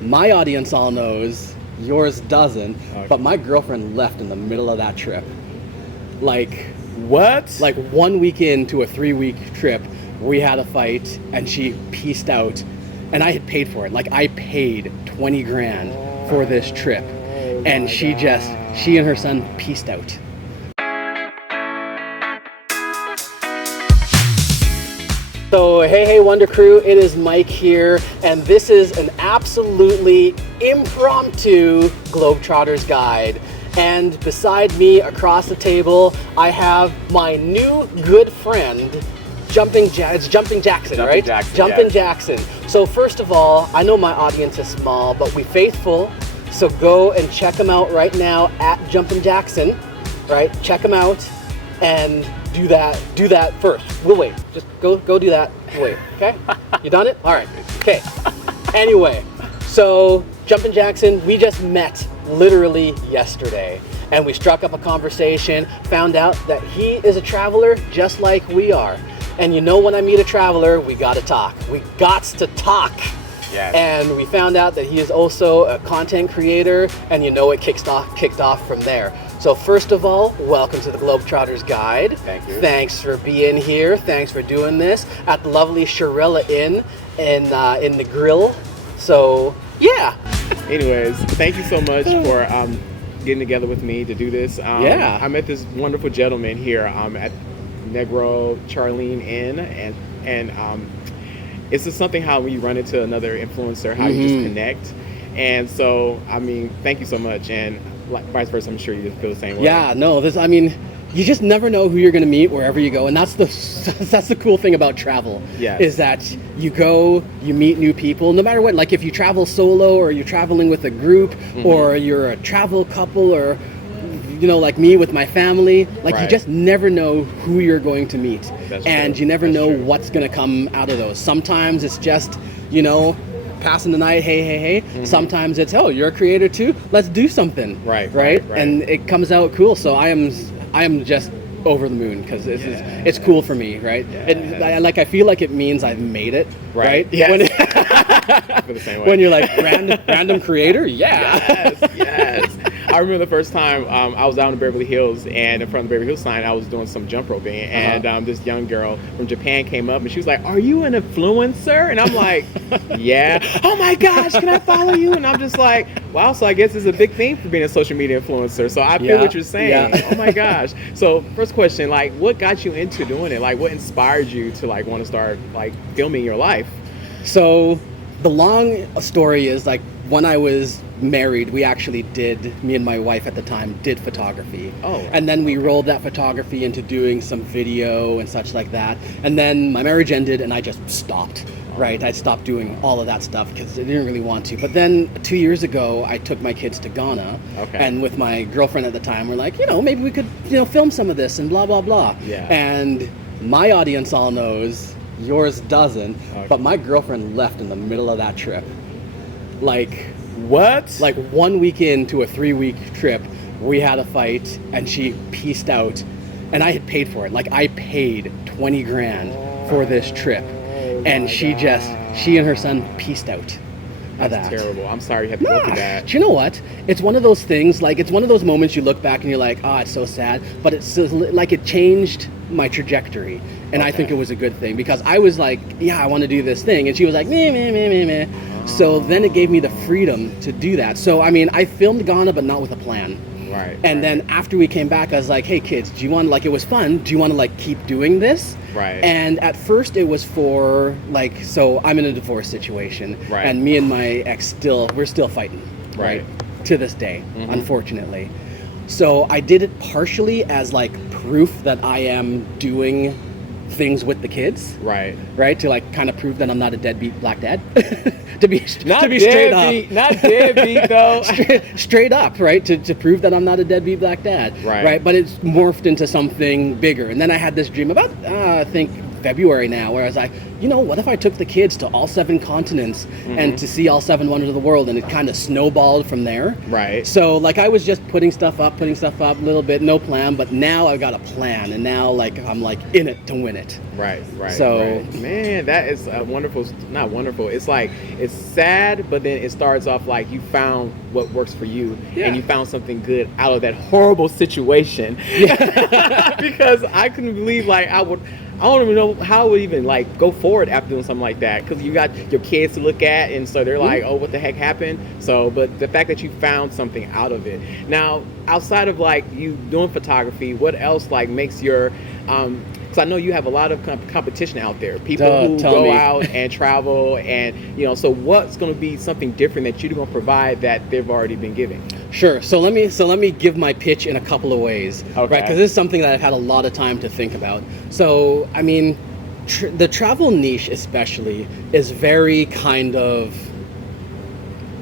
my audience all knows, yours doesn't, Okay. but my girlfriend left in the middle of that trip. Like, What? like 1 week into a 3-week trip, we had a fight and she pieced out, and I had paid for it. Like, I paid 20 grand for this trip, and she and her son pieced out. So hey Wonder Crew, it is Mike here, and this is an absolutely impromptu Globetrotters guide. And beside me across the table, I have my new good friend, Jumping Jackson, right? Jumping Jackson. So first of all, I know my audience is small, but we faithful. So go and check him out right now at Jumping Jackson, right? Check him out and do that first. We'll wait. Just go do that. We'll wait. Okay? You done it? All right. Okay. Anyway, so Jumping Jackson, we just met literally yesterday, and we struck up a conversation, found out that he is a traveler just like we are. And you know, when I meet a traveler, we gotta talk. We gots to talk. Yes. And we found out that he is also a content creator, and you know, it kicked off from there. So first of all, welcome to the Globetrotters Guide. Thank you. Thanks for being here. Thanks for doing this at the lovely Charela Inn in Negril. So yeah. Anyways, thank you so much for getting together with me to do this. Yeah. I met this wonderful gentleman here at Negril Charela Inn, and it's just something how when you run into another influencer, how you just connect. And so, I mean, thank you so much. And like, vice versa, I'm sure you just feel the same way. Yeah, no, you just never know who you're going to meet wherever you go, and that's the cool thing about travel. Yes. Is that you go, you meet new people, no matter what. Like if you travel solo, or you're traveling with a group, or you're a travel couple, or you know, like me with my family, like you just never know who you're going to meet. That's and true. you never That's know true. what's going to come out of those. Sometimes it's just, you know, passing the night, hey. Sometimes it's, oh, you're a creator too, let's do something. Right. And it comes out cool. So I am just over the moon, because it's cool for me, right? Yes. I feel like it means I've made it, right? Yes. I feel the same way. When you're like random creator, yeah. Yes. I remember the first time I was out in Beverly Hills, and in front of the Beverly Hills sign, I was doing some jump roping, and this young girl from Japan came up, and she was like, "Are you an influencer?" And I'm like, "Yeah." "Oh my gosh, can I follow you?" And I'm just like, wow, so I guess it's a big thing for being a social media influencer. So I feel what you're saying. Yeah. Oh my gosh. So first question, like, what got you into doing it? Like, what inspired you to like want to start like filming your life? So the long story is, like, when I was married, we actually me and my wife at the time did photography. Oh. And then we rolled that photography into doing some video and such like that. And then my marriage ended and I just stopped. Right, I stopped doing all of that stuff because I didn't really want to. But then 2 years ago, I took my kids to Ghana, and with my girlfriend at the time, we're like, you know, maybe we could, you know, film some of this and blah blah blah. Yeah. And my audience all knows, yours doesn't. Okay. But my girlfriend left in the middle of that trip. Like, What? like 1 week into a 3-week trip, we had a fight and she pieced out, and I had paid for it. Like, I paid 20 grand for this trip. And she and her son pieced out of that. That's terrible. I'm sorry you had to go through that. Do you know what? It's one of those things, like, it's one of those moments you look back and you're like, oh, it's so sad. But it's like it changed my trajectory. And I think it was a good thing, because I was like, yeah, I want to do this thing. And she was like, meh. So then it gave me the freedom to do that. So, I mean, I filmed Ghana, but not with a plan. Right. And then after we came back, I was like, hey kids, do you want, like, it was fun, do you want to like keep doing this? Right. And at first it was for like, so I'm in a divorce situation, Right. and me and my ex we're still fighting, right? To this day, unfortunately. So I did it partially as like proof that I am doing things with the kids, right, to like kind of prove that I'm not a deadbeat black dad. to be straight up, not deadbeat though. straight up, right, to prove that I'm not a deadbeat black dad, right. But it's morphed into something bigger. And then I had this dream about I think February now, where I was like, you know, what if I took the kids to all 7 continents and to see all 7 wonders of the world, and it kind of snowballed from there. Right. So like I was just putting stuff up a little bit, no plan, but now I've got a plan, and now like I'm like in it to win it. Right. So man, that is a wonderful, not wonderful. It's like, it's sad, but then it starts off like you found what works for you, and you found something good out of that horrible situation. Because I couldn't believe, like, I don't even know how I would even like go forward after doing something like that, because you got your kids to look at, and so they're like, oh, what the heck happened? So, but the fact that you found something out of it. Now, outside of like you doing photography, what else like makes your because I know you have a lot of competition out there, people who go out and travel, and you know, so what's going to be something different that you're going to provide that they've already been giving? Sure. So let me give my pitch in a couple of ways, right? Because this is something that I've had a lot of time to think about. So I mean, the travel niche especially is very kind of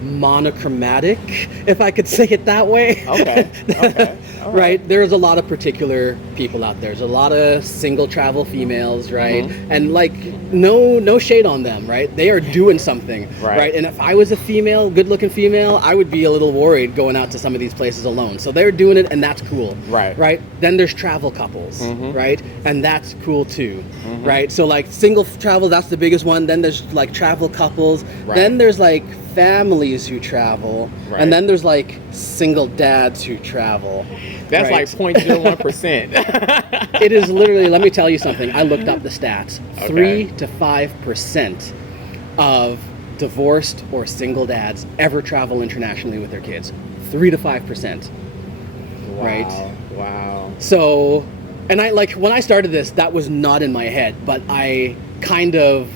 monochromatic, if I could say it that way. Okay. Right. There's a lot of particular people out there. There's a lot of single travel females, right? And like no shade on them, right? They are doing something, right? And if I was a female, good-looking female, I would be a little worried going out to some of these places alone. So they're doing it, and that's cool, right? Then there's travel couples, right? And that's cool too, right? So like single travel, that's the biggest one. Then there's like travel couples. Then there's like families who travel, and then there's like single dads who travel. That's like 0.01%. It is literally, let me tell you something. I looked up the stats. 3 to 5% of divorced or single dads ever travel internationally with their kids. 3 to 5%. Wow. Right? Wow. So, and I like, when I started this, that was not in my head, but I've kind of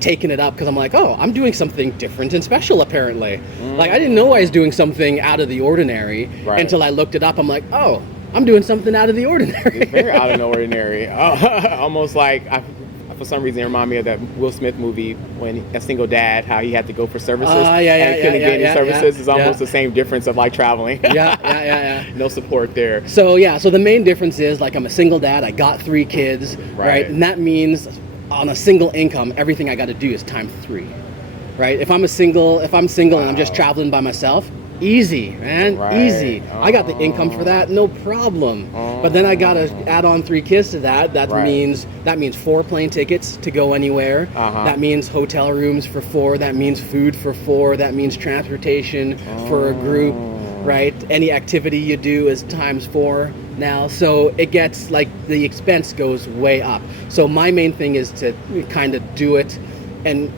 taken it up because I'm like, oh, I'm doing something different and special apparently. Like I didn't know I was doing something out of the ordinary until I looked it up. I'm like, oh, I'm doing something out of the ordinary. It's very out of the ordinary. Almost like, for some reason, it reminded me of that Will Smith movie when a single dad, how he had to go for services and couldn't get any services. It's almost the same difference of like traveling. No support there. So so the main difference is like I'm a single dad. I got 3 kids, right? And that means on a single income, everything I got to do is times 3, right? If I'm single and I'm just traveling by myself, easy, man, easy. I got the income for that, no problem. But then I got to add on 3 kids to that. That means 4 plane tickets to go anywhere. That means hotel rooms for 4. That means food for 4. That means transportation for a group, right? Any activity you do is times 4 now. So it gets like the expense goes way up. So my main thing is to kind of do it, and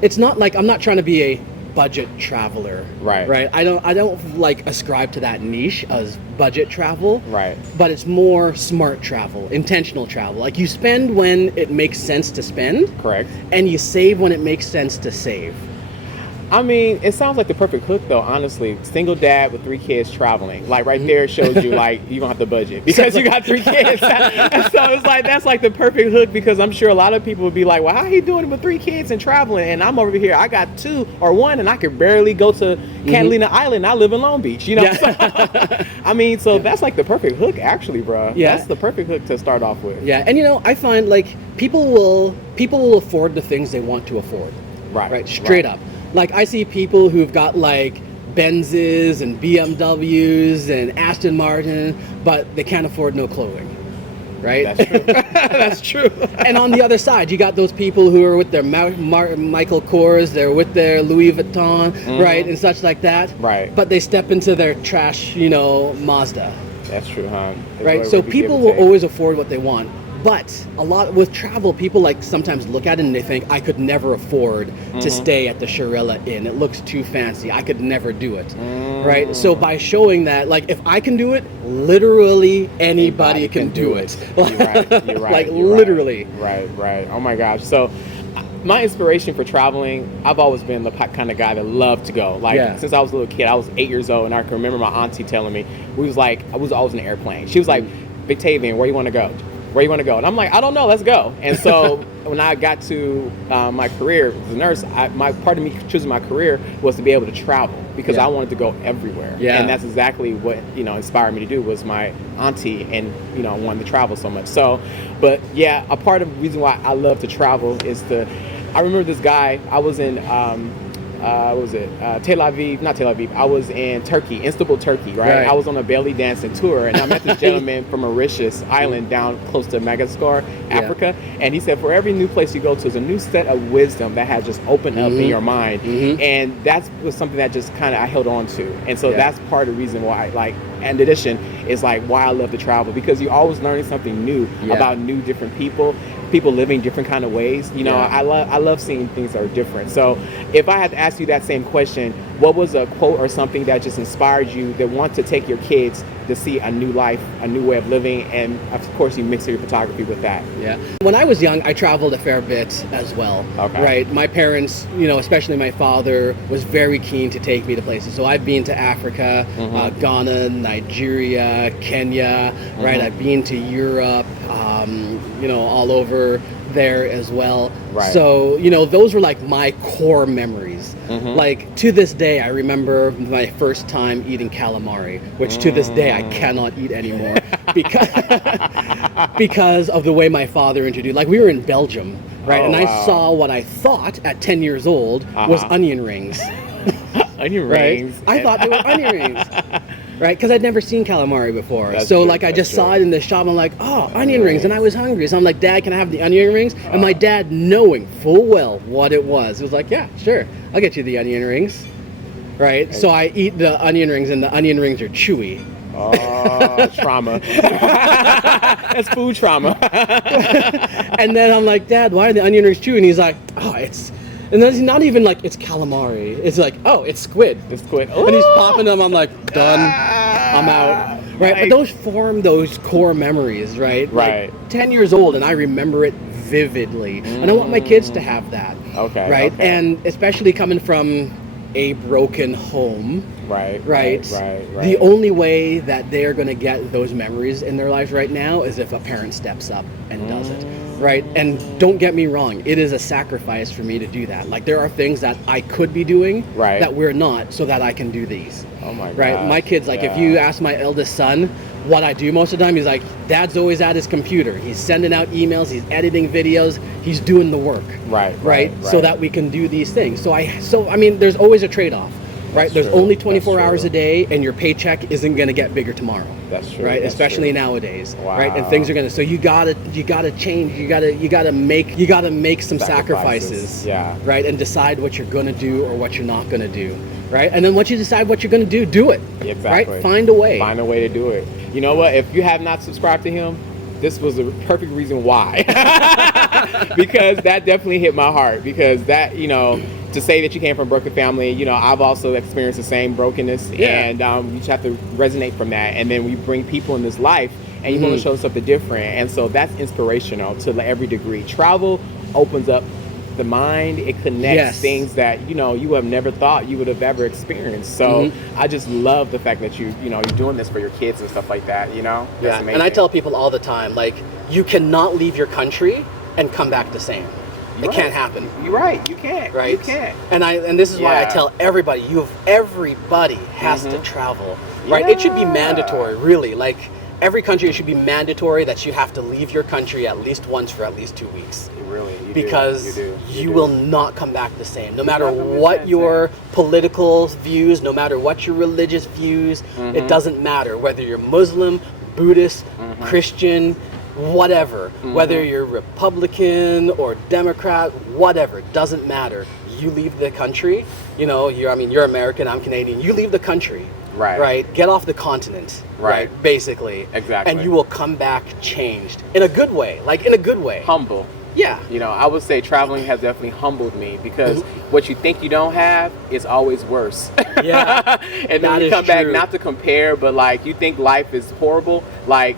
it's not like I'm not trying to be a budget traveler, right? I don't like ascribe to that niche as budget travel, but it's more smart travel, intentional travel. Like you spend when it makes sense to spend, and you save when it makes sense to save. I mean, it sounds like the perfect hook, though, honestly. Single dad with 3 kids traveling. Like, right there shows you, like, you don't have to budget because you got 3 kids. So it's like, that's like the perfect hook, because I'm sure a lot of people would be like, well, how are you doing it with 3 kids and traveling? And I'm over here, I got 2 or 1, and I can barely go to Catalina Island. I live in Long Beach, you know? So, I mean, so that's like the perfect hook, actually, bro. That's the perfect hook to start off with. And, you know, I find, like, people will afford the things they want to afford. Right? Straight up. Like, I see people who've got, like, Benzes and BMWs and Aston Martin, but they can't afford no clothing, right? That's true. That's true. And on the other side, you got those people who are with their Michael Kors, they're with their Louis Vuitton, right, and such like that. But they step into their trash, you know, Mazda. That's true, huh? Right? So people will always afford what they want. But a lot with travel, people like sometimes look at it and they think, I could never afford to stay at the Charela Inn. It looks too fancy. I could never do it. Right? So by showing that, like, if I can do it, literally anybody can do it. You're right. Like, literally. Right. Oh my gosh. So my inspiration for traveling, I've always been the kind of guy that loved to go. Like, since I was a little kid, I was 8 years old, and I can remember my auntie telling me, I was always in an airplane. She was like, Big Tavian, where you want to go? Where you want to go? And I'm like, I don't know, let's go. And so when I got to my career as a nurse, my part of me choosing my career was to be able to travel because I wanted to go everywhere. Yeah. And that's exactly what, inspired me to do was my auntie and, wanted to travel so much. So, but yeah, a part of the reason why I love to travel is I remember this guy, I was in, what was it? Tel Aviv, not Tel Aviv. I was in Turkey, Istanbul, Turkey, right? I was on a belly dancing tour, and I met this gentleman from Mauritius Island down close to Madagascar, Africa. And he said, for every new place you go to, is a new set of wisdom that has just opened up in your mind. And that was something that just kind of I held on to. And so that's part of the reason why, in addition, is why I love to travel, because you're always learning something new about new different people living different kind of ways. I love seeing things that are different. So if I had to ask you that same question, what was a quote or something that just inspired you that want to take your kids to see a new life, a new way of living, and of course you mix your photography with that? Yeah. When I was young, I traveled a fair bit as well. Okay. Right. My parents, especially my father, was very keen to take me to places. So I've been to Africa, Ghana, Nigeria, Kenya. Right. I've been to Europe. All over there as well. Right. So, those were my core memories. To this day, I remember my first time eating calamari, which to this day I cannot eat anymore because of the way my father introduced. We were in Belgium, right? And I saw what I thought at 10 years old was onion rings. Onion rings. Right? I thought they were onion rings. Right, because I'd never seen calamari before. That's so true, I just saw it in the shop. I'm like, oh, onion rings, and I was hungry. So I'm like, Dad, can I have the onion rings? And my dad, knowing full well what it was like, yeah, sure, I'll get you the onion rings. Right, so I eat the onion rings, and the onion rings are chewy. Oh, trauma. That's food trauma. And then I'm like, Dad, why are the onion rings chewy? And he's like, oh, it's... And then it's not even it's calamari. It's oh, it's squid. It's squid. And he's popping them. I'm like, done. I'm out. Right. But those form those core memories, right? Right. 10 years old, and I remember it vividly. And I want my kids to have that. Okay. Right. Okay. And especially coming from a broken home. Right. The only way that they're going to get those memories in their lives right now is if a parent steps up and does it. Right. And don't get me wrong, it is a sacrifice for me to do that. There are things that I could be doing that we're not, so that I can do these. Oh my God. Right. My kids, if you ask my eldest son what I do most of the time, he's like, Dad's always at his computer. He's sending out emails, he's editing videos, he's doing the work. Right. So that we can do these things. So there's always a trade-off. Right, there's only 24 hours a day, and your paycheck isn't going to get bigger tomorrow. That's true. Right, that's especially true. Nowadays. Wow. Right, and things are going to. So you gotta change. You gotta make some sacrifices. Yeah. Right, and decide what you're going to do or what you're not going to do. Right, and then once you decide what you're going to do it. Exactly. Right, find a way. Find a way to do it. You know what? If you have not subscribed to him, this was the perfect reason why. Because that definitely hit my heart. Because that, to say that you came from a broken family, I've also experienced the same brokenness, and you just have to resonate from that. And then we bring people in this life, and you want to show something different. And so that's inspirational to every degree. Travel opens up the mind. It connects things that you have never thought you would have ever experienced. So I just love the fact that you're doing this for your kids and stuff like that. That's amazing. And I tell people all the time, you cannot leave your country and come back the same. It can't happen. You're right. You can't. Right. You can't. And this is why I tell everybody, everybody has to travel. Right. It should be mandatory, really. Every country, it should be mandatory that you have to leave your country at least once for at least 2 weeks. Because you will not come back the same. No matter what your political views, no matter what your religious views, it doesn't matter whether you're Muslim, Buddhist, Christian, whatever, whether you're Republican or Democrat, whatever, it doesn't matter. You leave the country, you're American, I'm Canadian, you leave the country. Right. Get off the continent. Right. Basically. Exactly. And you will come back changed. In a good way. In a good way. Humble. Yeah. I would say traveling has definitely humbled me, because what you think you don't have is always worse. Yeah. And then you come back, not to compare, but you think life is horrible. A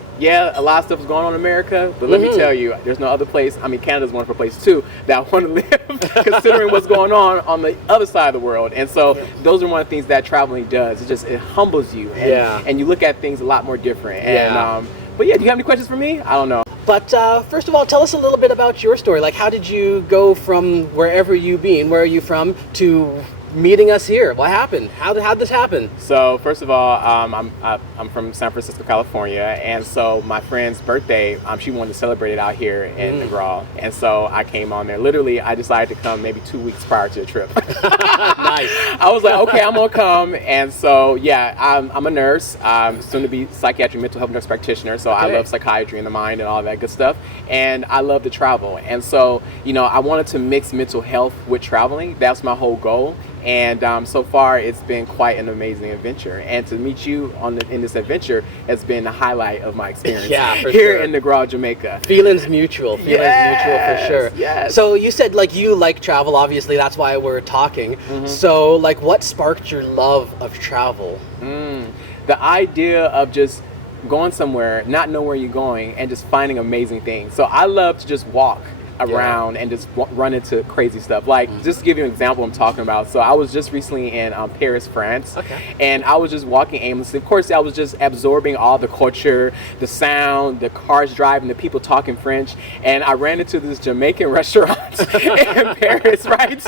lot of stuff is going on in America, but let me tell you, there's no other place. Canada's one wonderful place too that I want to live, considering what's going on the other side of the world. And so those are one of the things that traveling does. It humbles you. And you look at things a lot more different. And, but yeah, do you have any questions for me? I don't know. But first of all, tell us a little bit about your story. Like, how did you go from wherever you been, where are you from, to meeting us here? What happened? How'd this happen? So first of all, I'm from San Francisco, California, and so my friend's birthday, she wanted to celebrate it out here in Negril, and so I came on there. Literally, I decided to come maybe 2 weeks prior to the trip. Nice. I was like, okay, I'm gonna come, and so yeah, I'm a nurse, soon to be psychiatric mental health nurse practitioner. So I love psychiatry and the mind and all that good stuff, and I love to travel, and so I wanted to mix mental health with traveling. That's my whole goal. And so far, it's been quite an amazing adventure. And to meet you in this adventure has been the highlight of my experience here in Negril, Jamaica. Feelings mutual. Feelings mutual for sure. Yes. So you said like you like travel. Obviously, that's why we're talking. So like, what sparked your love of travel? The idea of just going somewhere, not know where you're going, and just finding amazing things. So I love to just walk around and just run into crazy stuff. Like, just to give you an example I'm talking about. So I was just recently in Paris, France, and I was just walking aimlessly. Of course, I was just absorbing all the culture, the sound, the cars driving, the people talking French, and I ran into this Jamaican restaurant in Paris, right?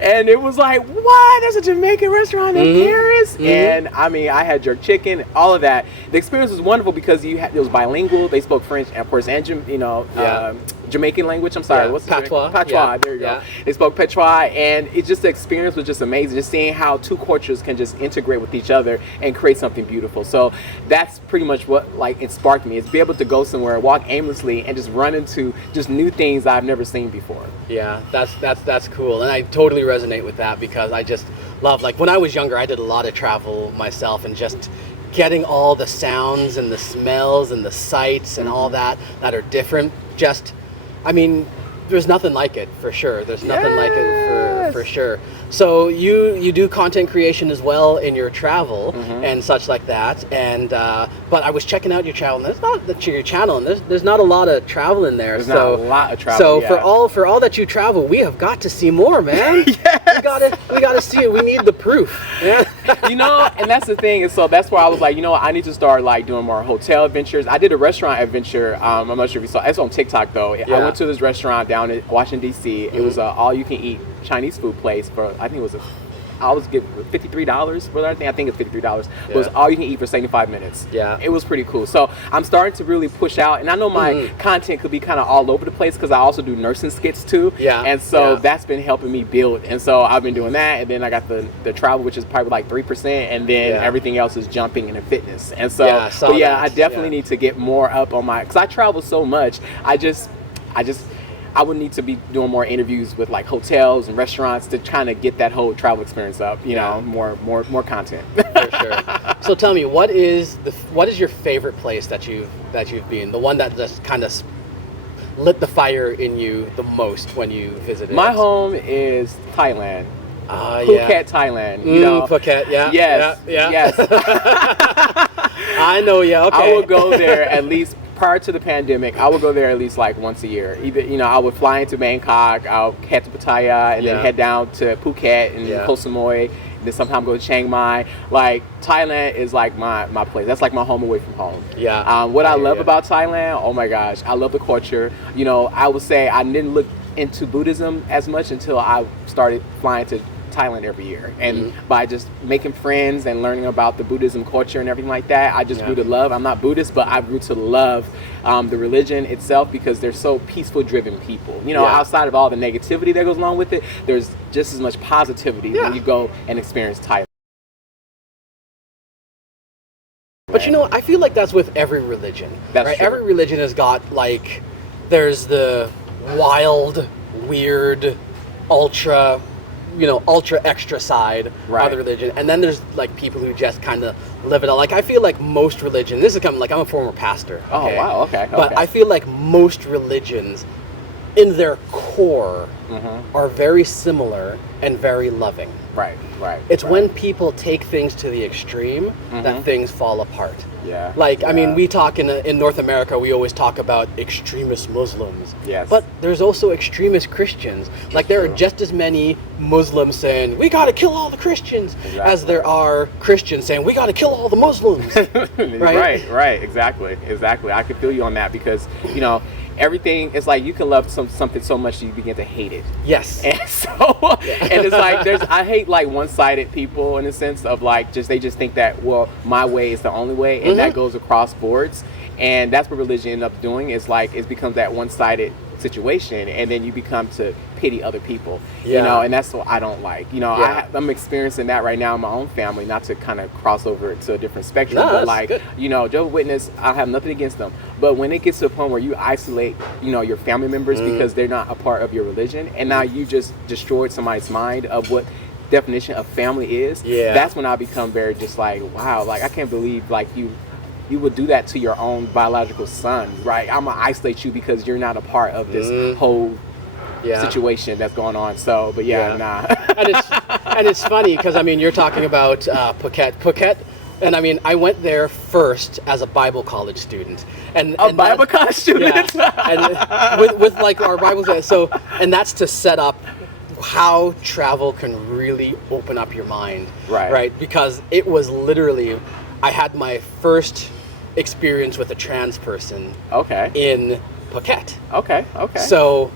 And it was like, what? There's a Jamaican restaurant in Paris? And I mean, I had jerk chicken, all of that. The experience was wonderful because it was bilingual. They spoke French, and of course, and Jamaican language. I'm sorry, what's the patois? Patois. There you go. They spoke patois, and it's just the experience was just amazing. Just seeing how two cultures can just integrate with each other and create something beautiful. So that's pretty much what it sparked me. Is be able to go somewhere, walk aimlessly, and just run into just new things I've never seen before. Yeah, that's cool, and I totally resonate with that because I just love, like, when I was younger, I did a lot of travel myself, and just getting all the sounds and the smells and the sights and all that are different. Just, I mean, there's nothing like it for sure. There's nothing like it for sure. So you do content creation as well in your travel and such like that. And but I was checking out your channel, and there's not a lot of travel in there. There's not a lot of travel. So for all that you travel, we have got to see more, man. We gotta see it. We need the proof. Yeah. And that's the thing. And so that's why I was like, I need to start doing more hotel adventures. I did a restaurant adventure. I'm not sure if you saw. It's on TikTok though. I went to this restaurant down in Washington D.C. It was all you can eat Chinese food place for, I think it was I was given $53 for that thing. I think it's $53. It was all you can eat for 75 minutes. Yeah. It was pretty cool. So I'm starting to really push out, and I know my content could be kind of all over the place because I also do nursing skits too. Yeah. And so that's been helping me build. And so I've been doing that, and then I got the travel, which is probably like 3%, and then everything else is jumping and fitness. And so, I definitely need to get more up on because I travel so much. I would need to be doing more interviews with hotels and restaurants to kind of get that whole travel experience up. More content. For sure. So tell me, what is your favorite place that you've been? The one that just kind of lit the fire in you the most when you visited? My home is Thailand. Phuket, Thailand. Phuket. Yeah. Yes. Yeah. Yes. I know. Yeah. Okay. I would go there at least. Prior to the pandemic, I would go there at least once a year. Either, I would fly into Bangkok, I'll head to Pattaya, and then head down to Phuket and Koh Samui, and then sometimes go to Chiang Mai. Thailand is my place. That's my home away from home. Yeah. What I love about Thailand, oh my gosh, I love the culture. I would say I didn't look into Buddhism as much until I started flying to Thailand every year, and by just making friends and learning about the Buddhism culture and everything like that, I just grew to love. I'm not Buddhist, but I grew to love the religion itself because they're so peaceful driven people. Outside of all the negativity that goes along with it, there's just as much positivity when you go and experience Thailand. But I feel like that's with every religion. That's right. True. Every religion has got there's the wild, weird, ultra extra side of the religion, and then there's people who just kind of live it all. I feel like most religion, this is coming, I'm a former pastor. Okay? Oh wow, okay. But I feel like most religions in their core are very similar and very loving. Right. It's when people take things to the extreme that things fall apart. Yeah. Like, I mean, we talk in North America, we always talk about extremist Muslims. Yes. But there's also extremist Christians. Like, there are just as many Muslims saying, we got to kill all the Christians, as there are Christians saying, we got to kill all the Muslims. Right. Exactly. I could feel you on that because, you know, everything is like you can love something so much that you begin to hate it. Yes. And so, and it's like I hate like one-sided people in the sense of like they just think that, well, my way is the only way, and that goes across boards, and that's what religion ends up doing. Is like it becomes that one-sided situation, and then you become to pity other people, you know, and that's what I don't like. You know, I'm experiencing that right now in my own family, not to kind of cross over to a different spectrum, but like, you know, Jehovah's Witness, I have nothing against them, but when it gets to a point where you isolate, you know, your family members because they're not a part of your religion, and now you just destroyed somebody's mind of what definition of family is, that's when I become very just like, wow, like I can't believe like you would do that to your own biological son, right? I'm gonna isolate you because you're not a part of this whole situation that's going on. So, but nah. and it's funny because I mean, you're talking about Phuket, and I mean, I went there first as a Bible college student, and Bible college student, and with like our Bibles. So, and that's to set up how travel can really open up your mind, right? Because it was literally, I had my first experience with a trans person in Phuket. Okay. So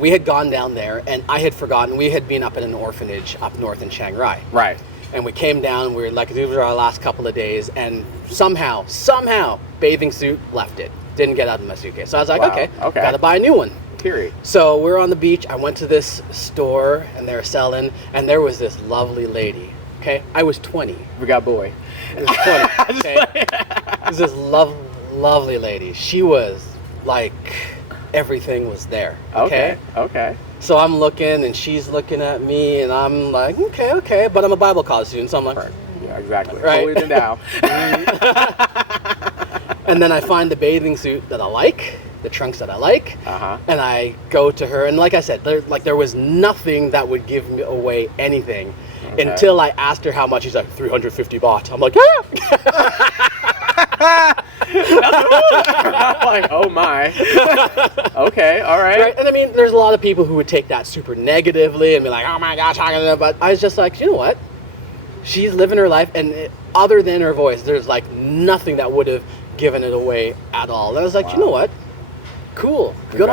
we had gone down there, and I had forgotten, we had been up in an orphanage up north in Chiang Rai. Right. And we came down, we were like, these were our last couple of days, and somehow, bathing suit left it. Didn't get out of my suitcase. So I was like, okay, gotta buy a new one. Period. So we're on the beach, I went to this store, and they were selling, and there was this lovely lady. Okay, I was 20. We got boy. I was 20. Okay, it was this lovely lady. She was like, everything was there. Okay. So I'm looking, and she's looking at me, and I'm like, okay. But I'm a Bible college student, so I'm like, yeah, exactly. Right. Hold it down. And then I find the bathing suit that I like, the trunks that I like, and I go to her, and like I said, there was nothing that would give me away anything. Until I asked her how much. She's like, 350 baht. I'm like, I'm like, oh my. Okay, all right. And I mean, there's a lot of people who would take that super negatively and be like, oh my gosh, but I was just like, you know what? She's living her life, and other than her voice, there's like nothing that would have given it away at all. And I was like, you know what? Cool. Good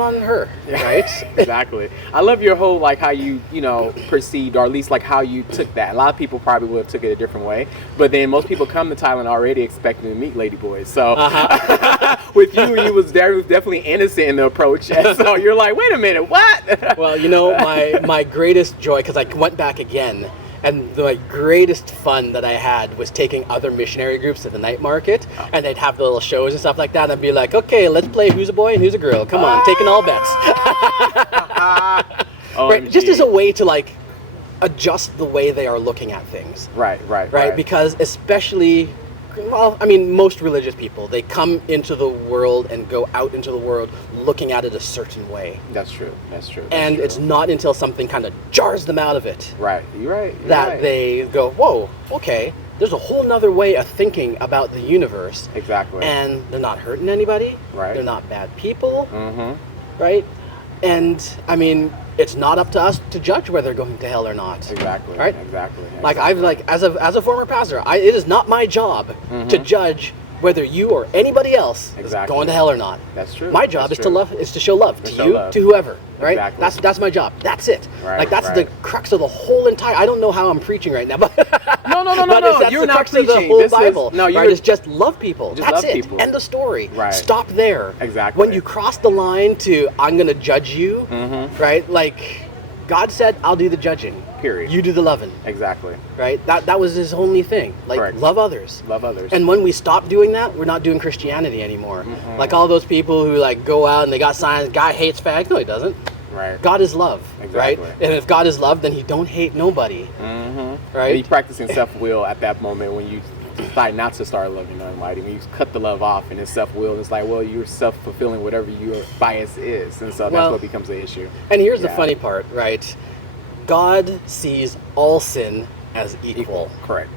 on her, right? Exactly. I love your whole, like, how you perceived, or at least like how you took that. A lot of people probably would have took it a different way, but then most people come to Thailand already expecting to meet ladyboys. So with you was definitely innocent in the approach, and so you're like, wait a minute, what? Well, you know, my greatest joy, because I went back again, and the greatest fun that I had was taking other missionary groups to the night market, and they'd have the little shows and stuff like that, and I'd be like, okay, let's play who's a boy and who's a girl. Come on, taking all bets. Right? Just as a way to like adjust the way they are looking at things. Right. Because especially, well, I mean, most religious people, they come into the world and go out into the world looking at it a certain way. That's true. And it's not until something kind of jars them out of it. Right. You're right. That they go, whoa, okay, there's a whole nother way of thinking about the universe. Exactly. And they're not hurting anybody. Right. They're not bad people. Right? And, I mean, it's not up to us to judge whether they're going to hell or not. Exactly. Right? Exactly. Like, I've as a former pastor, it is not my job to judge whether you or anybody else is going to hell or not. That's true. My job is to show love to you, to whoever, right? Exactly. That's my job. That's it. Right, like that's the crux of the whole entire. I don't know how I'm preaching right now, but no. That's You're the not crux preaching. of the whole Bible. You're just love people. Just that's love it. people. End of story. Right. Stop there. Exactly. When you cross the line to I'm going to judge you, right? Like God said, I'll do the judging. Period. You do the loving. Exactly. Right? That was his only thing. Like, Correct. love others. Love others. And when we stop doing that, we're not doing Christianity anymore. Like all those people who like go out and they got signs, guy hates fags. No, he doesn't. Right. God is love. Exactly. Right? And if God is love, then he don't hate nobody. Right? And he's practicing self-will at that moment when you decide not to start loving unlighting, when you cut the love off and it's self-will, it's like, well, you're self-fulfilling whatever your bias is, and so that's what becomes the issue. And here's the funny part, right? God sees all sin as equal. Correct.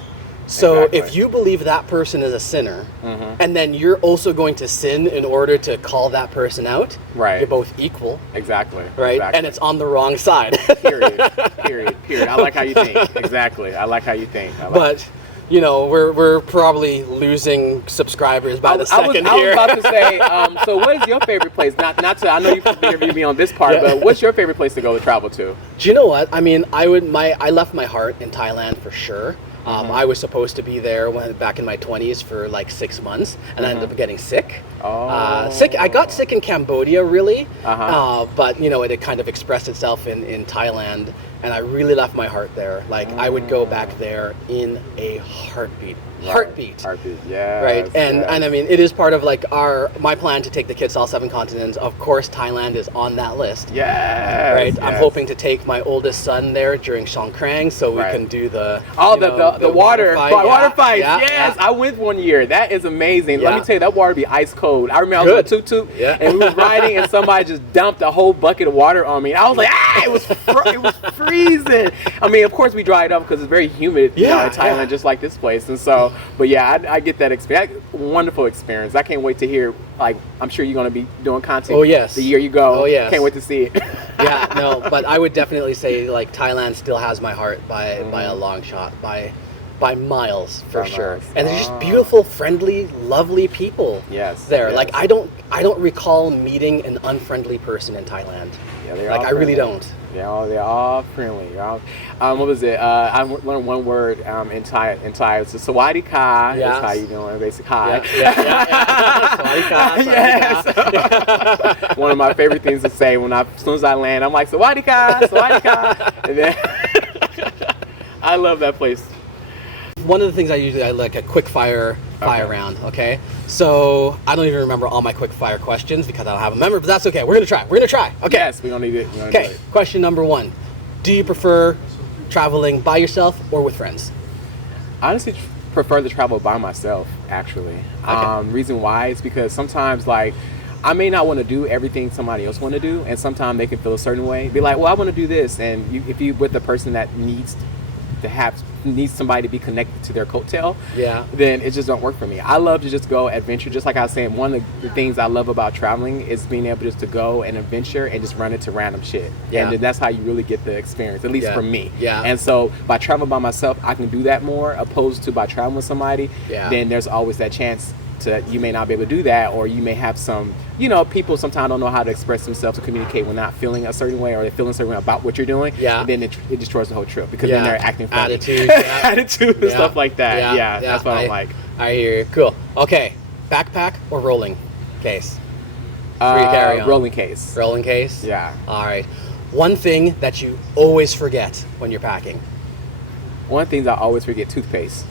So if you believe that person is a sinner, and then you're also going to sin in order to call that person out, you're both equal. Exactly. Right? Exactly. And it's on the wrong side. Period. I like how you think. Exactly. I like how you think. But, you know, we're probably losing subscribers by the second here. I was about to say, so what is your favorite place? Not to, I know you can interview me on this part, but what's your favorite place to go to travel to? Do you know what? I mean, I left my heart in Thailand for sure. I was supposed to be there back in my 20s for like 6 months, and I ended up getting sick. I got sick in Cambodia, really, but you know, it had kind of expressed itself in Thailand, and I really left my heart there. Like I would go back there in a heartbeat. Heartbeat, yeah. Right, and I mean, it is part of like my plan to take the kids to all 7 continents. Of course, Thailand is on that list. Yeah. Right, I'm hoping to take my oldest son there during Songkran, so we can do the water fight. Yeah, yes, I went one year. That is amazing. Let me tell you, that water be ice cold. I remember I was on Tuk-Tuk, and we were riding, and somebody just dumped a whole bucket of water on me. And I was like, it was freezing. I mean, of course we dried up because it's very humid, in Thailand, just like this place, and so. But yeah, I get that experience. Wonderful experience. I can't wait to hear. Like, I'm sure you're going to be doing content. Oh yes. The year you go. Oh yes. Can't wait to see it. Yeah, no, but I would definitely say like Thailand still has my heart by a long shot, by miles for sure. And they're just beautiful, friendly, lovely people. Yes. There, yes. like I don't recall meeting an unfriendly person in Thailand. Yeah, they're like all I really friendly. don't. They're all friendly. What was it? I learned one word in Thai. It's Sawadee Ka. That's how you doing, basically. Hi. Sawadee Ka. Yes. One of my favorite things to say as soon as I land, I'm like Sawadee Ka, Sawadee Ka, and then I love that place. One of the things I like a quick fire round, okay? So I don't even remember all my quick fire questions because I don't have a memory, but that's okay. We're gonna try. Okay. Yes, we're gonna need it. Okay. Question number 1: do you prefer traveling by yourself or with friends? I honestly prefer to travel by myself, actually. Reason why is because sometimes, like, I may not want to do everything somebody else want to do, and sometimes they can feel a certain way. Be like, well, I want to do this, and if you with the person that needs somebody to be connected to their coattail, then it just don't work for me. I love to just go adventure, just like I was saying. One of the things I love about traveling is being able just to go and adventure and just run into random shit. And then that's how you really get the experience, at least for me. And so by traveling by myself, I can do that more, opposed to by traveling with somebody. Then there's always that chance you may not be able to do that, or you may have some, people sometimes don't know how to express themselves or communicate when not feeling a certain way, or they're feeling a certain way about what you're doing. And then it destroys the whole trip because then they're acting funny. Attitude and stuff like that. That's what I like. I hear you. Cool. Okay, backpack or rolling case? Carry on. Rolling case. Rolling case? Yeah. All right. One thing that you always forget when you're packing? One thing I always forget: toothpaste.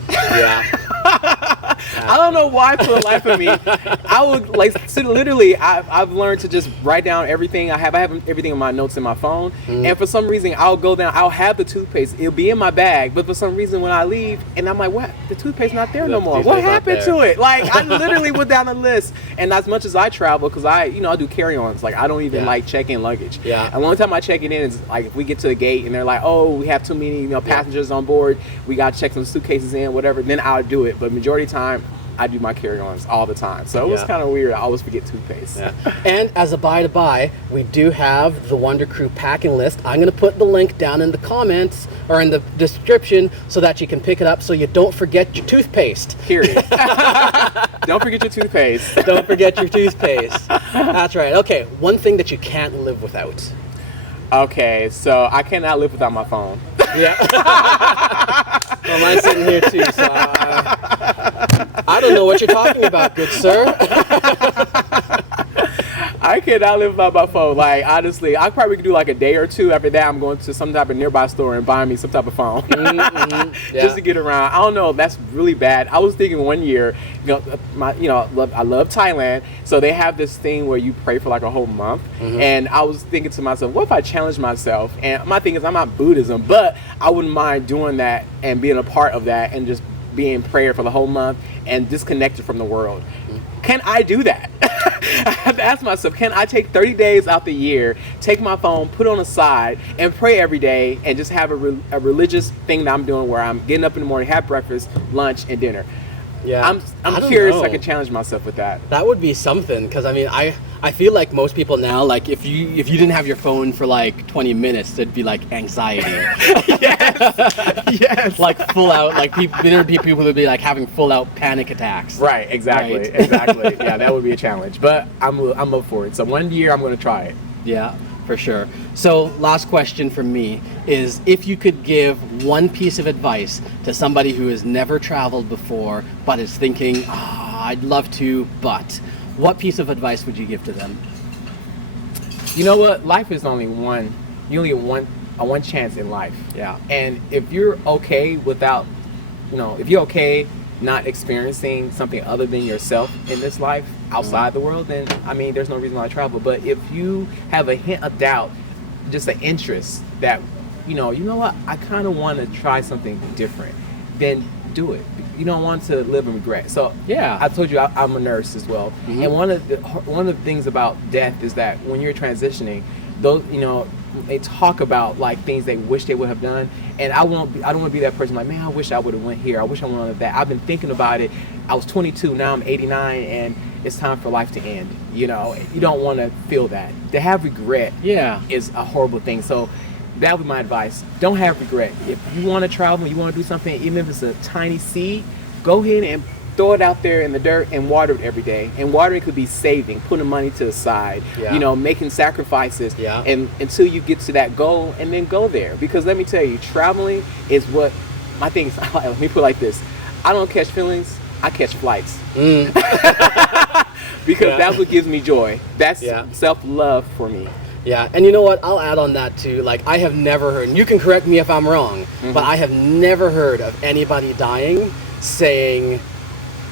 I don't know why, for the life of me, I would literally. I've learned to just write down everything I have. I have everything in my notes in my phone, and for some reason, I'll go down. I'll have the toothpaste. It'll be in my bag, but for some reason, when I leave, and I'm like, "What? The toothpaste not there no more? What happened to it?" Like, I literally went down the list, and as much as I travel, because I do carry-ons. Like, I don't even like check-in luggage. And the only time I check it in is like if we get to the gate and they're like, "Oh, we have too many passengers on board. We got to check some suitcases in, whatever." Then I'll do it. But majority of the time, I do my carry-ons all the time. So it was kind of weird. I always forget toothpaste. And as a by-to-by, we do have the Wonder Crew packing list. I'm going to put the link down in the comments or in the description so that you can pick it up so you don't forget your toothpaste. Period. Don't forget your toothpaste. Don't forget your toothpaste. That's right. Okay, one thing that you can't live without. Okay, so I cannot live without my phone. Well, mine's sitting here too, so I don't know what you're talking about, good sir. I cannot live without my phone. Like, honestly, I probably could do like a day or two. After that, I'm going to some type of nearby store and buying me some type of phone. Just to get around. I don't know. That's really bad. I was thinking one year, I love Thailand. So they have this thing where you pray for like a whole month. And I was thinking to myself, what if I challenge myself? And my thing is, I'm not Buddhism, but I wouldn't mind doing that and being a part of that and just be in prayer for the whole month and disconnected from the world. Can I do that? I have to ask myself, can I take 30 days out the year, take my phone, put it on the side, and pray every day, and just have a religious thing that I'm doing where I'm getting up in the morning, have breakfast, lunch, and dinner? Yeah, I'm curious if I could challenge myself with that. That would be something, because I mean, I feel like most people now, like if you didn't have your phone for like 20 minutes, it'd be like anxiety. Yes. Like full out, like there would be people who'd be like having full out panic attacks. Right, exactly, Right. exactly. Yeah, that would be a challenge, but I'm up for it. So one year I'm going to try it. Yeah, for sure. So last question from me is, if you could give one piece of advice to somebody who has never traveled before but is thinking, I'd love to, but what piece of advice would you give to them? You know what? Life is only one. You only get one chance in life. Yeah. And if you're okay without, if you're okay not experiencing something other than yourself in this life outside the world, then I mean, there's no reason why I travel. But if you have a hint of doubt, just an interest that, you know what, I kind of want to try something different, then do it. You don't want to live in regret. So Yeah. I told you I'm a nurse as well, and one of the things about death is that when you're transitioning, those they talk about like things they wish they would have done, and I don't want to be that person like, man, I wish I would have went here. I wish I wanted that. I've been thinking about it. I was 22, now I'm 89, and it's time for life to end. You don't want to feel that. To have regret is a horrible thing. So that would be my advice. Don't have regret. If you want to travel, you want to do something, even if it's a tiny seed, go ahead and throw it out there in the dirt and water it every day. And watering could be saving, putting money to the side, making sacrifices, and until you get to that goal, and then go there. Because let me tell you, traveling is what my thing is. Let me put it like this: I don't catch feelings, I catch flights. Because that's what gives me joy. That's self-love for me. Yeah, and you know what? I'll add on that too. Like, I have never heard, and you can correct me if I'm wrong, but I have never heard of anybody dying saying,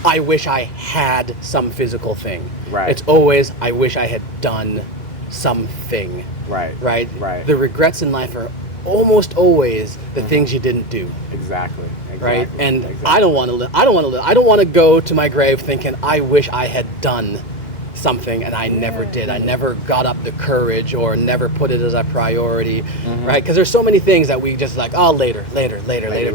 I wish I had some physical thing. Right. It's always, I wish I had done something. Right. Right? The regrets in life are almost always the things you didn't do. Exactly. Right? And I don't want to live. I don't want to go to my grave thinking, I wish I had done something and I never did. I never got up the courage or never put it as a priority, right? Because there's so many things that we just like, later.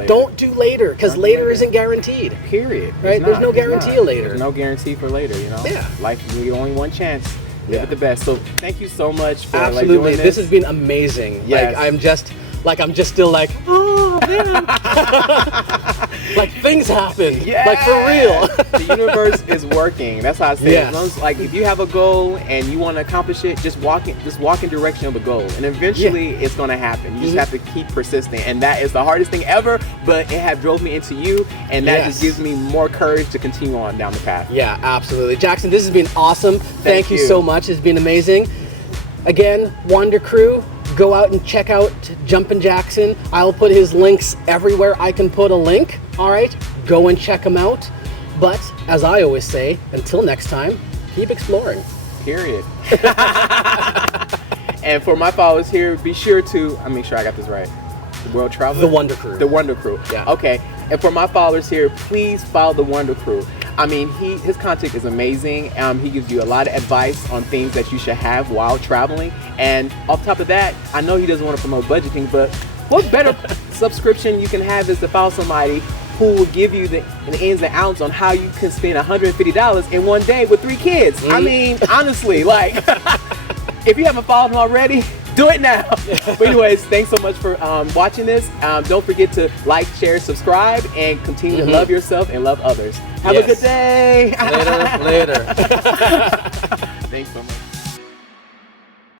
Don't do later, because later isn't guaranteed. Period. Right? There's no guarantee of later. There's no guarantee for later, Yeah. Life, you get only one chance. Live it the best. So thank you so much for Absolutely. doing This has been amazing. Yes. Like I'm just still like, oh man. Like things happen. Yeah. Like for real. The universe is working. That's how I say Yes. it. As long as, like, if you have a goal and you want to accomplish it, just walk in direction of the goal, and eventually it's going to happen. You just have to keep persisting, and that is the hardest thing ever. But it have drove me into you, and that just gives me more courage to continue on down the path. Yeah, absolutely. Jackson, this has been awesome. Thank you you so much. It's been amazing. Again, Wander Crew, go out and check out Jumpin' Jackson. I'll put his links everywhere I can put a link. All right, go and check him out. But as I always say, until next time, keep exploring. Period. And for my followers here, be sure to, I make sure I got this right. The World Traveler? The Wonder Crew. The Wonder Crew. Yeah. Okay. And for my followers here, please follow the Wonder Crew. I mean, his content is amazing. He gives you a lot of advice on things that you should have while traveling. And off top of that, I know he doesn't want to promote budgeting, but what better subscription you can have is to follow somebody who will give you the ins and outs on how you can spend $150 in one day with 3 kids. I mean, honestly, like, if you haven't followed him already, do it now. But anyways, thanks so much for watching this. Don't forget to like, share, subscribe, and continue to love yourself and love others. Have a good day. Later. Thanks so much.